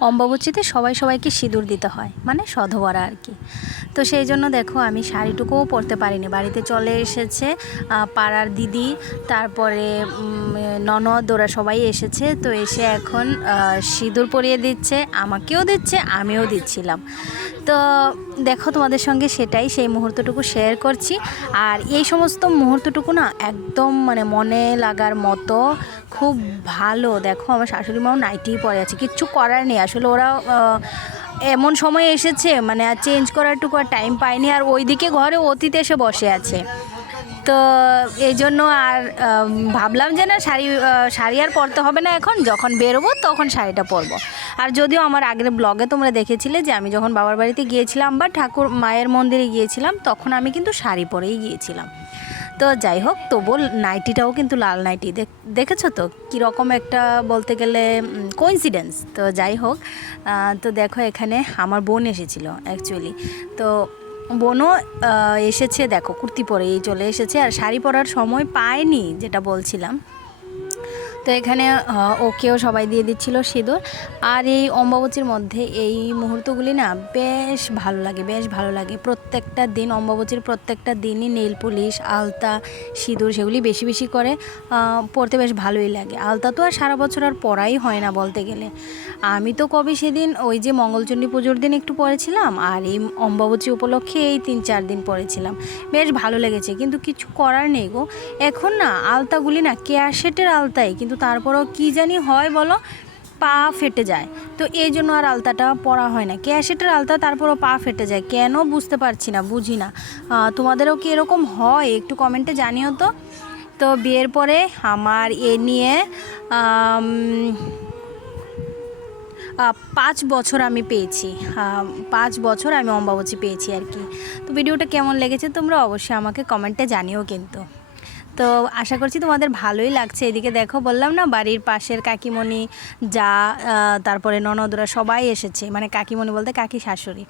অম্বাবচীতে সবাই সবাইকে সিঁদুর দিতে হয় মানে সধবরা আর কি। তো সেই জন্য দেখো আমি শাড়িটুকুও পরতে পারিনি। বাড়িতে চলে এসেছে পাড়ার দিদি, তারপরে ননদ, ওরা সবাই এসেছে। তো এসে এখন সিঁদুর পরিয়ে দিচ্ছে, আমাকেও দিচ্ছে, আমিও দিচ্ছিলাম। তো দেখো তোমাদের সঙ্গে সেটাই, সেই মুহূর্তটুকু শেয়ার করছি। আর এই সমস্ত মুহূর্তটুকু না একদম মানে মনে লাগার মতো, খুব ভালো। দেখো আমার শাশুড়ি মাও নাইটি পরে আছে, কিচ্ছু করার নেই। আসলে ওরা এমন সময় এসেছে মানে আর চেঞ্জ করার টুকু আর টাইম পায়নি আর ওইদিকে ঘরে অতীত এসে বসে আছে। তো এই জন্য আর ভাবলাম যে না, শাড়ি শাড়ি আর পরতে হবে না এখন। যখন বেরোবো তখন শাড়িটা পরবো। আর যদিও আমার আগের ব্লগে তোমরা দেখেছিলে যে আমি যখন বাবার বাড়িতে গিয়েছিলাম বা ঠাকুর, মায়ের মন্দিরে গিয়েছিলাম, তখন আমি কিন্তু শাড়ি পরেই গিয়েছিলাম। তো যাই হোক তবু নাইটিটাও কিন্তু লাল নাইটি দেখ- দেখেছ তো? কীরকম একটা বলতে গেলে কোইন্সিডেন্স তো যাই হোক তো দেখো এখানে আমার বোন এসেছিল অ্যাকচুয়ালি তো বোনও এসেছে, দেখো, কুর্তি পরেই চলে এসেছে। আর শাড়ি পরার সময় পায়নি, যেটা বলছিলাম। তো এখানে ওকেও সবাই দিয়ে দিচ্ছিল সিঁদুর। আর এই অম্বাবচীর মধ্যে এই মুহূর্তগুলি না বেশ ভালো লাগে, বেশ ভালো লাগে। প্রত্যেকটা দিন অম্বাবচীর প্রত্যেকটা দিনই নেল পুলিশ, আলতা, সিঁদুর সেগুলি বেশি বেশি করে পরতে বেশ ভালোই লাগে। আলতা তো আর সারা বছর আর পরাই হয় না বলতে গেলে। আমি তো কবে সেদিন ওই যে মঙ্গলচণ্ডী পুজোর দিন একটু পরেছিলাম আর এই অম্বাবচী উপলক্ষে এই তিন চার দিন পরেছিলাম বেশ ভালো লেগেছে, কিন্তু কিছু করার নেই গো। এখন না আলতাগুলি না কেয়ারশেটের আলতাই, কিন্তু তারপরেও কি জানি হয় বলো, পা ফেটে যায়। তো এই জন্য আর আলতাটা পরা হয় না। ক্যাশেটের আলতা তারপরও পা ফেটে যায়। কেন বুঝতে পারছি না, বুঝি না। তোমাদেরও কি এরকম হয়? একটু কমেন্টে জানিও তো। তো বিয়ের পরে আমার এ নিয়ে পাঁচ বছর আমি পেয়েছি। পাঁচ বছর আমি অম্বাবচী পেয়েছি আর কি। তো ভিডিওটা কেমন লেগেছে তোমরা অবশ্যই আমাকে কমেন্টে জানিও কিন্তু। তো আশা করছি তোমাদের ভালোই লাগছে। এদিকে দেখো বললাম না, বাড়ির পাশের কাকিমণি, যা তারপরে ননদরা সবাই এসেছে মানে কাকিমণি বলতে কাকি শাশুড়ি।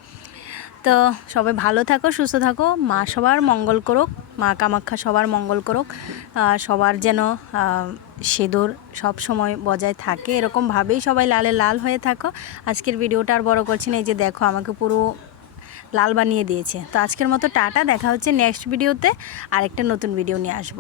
তো সবাই ভালো থাকো, সুস্থ থাকো, মা সবার মঙ্গল করুক, মা কামাখ্যা সবার মঙ্গল করুক সবার যেন সিঁদুর সব সময় বজায় থাকে এরকমভাবেই সবাই লালে লাল হয়ে থাকো। আজকের ভিডিওটা আর বড় করছি না, এই যে দেখো আমাকে পুরো লাল বানিয়ে দিয়েছে। তো আজকের মতো টাটা, দেখা হচ্ছে নেক্সট ভিডিওতে, আরেকটা নতুন ভিডিও নিয়ে আসব।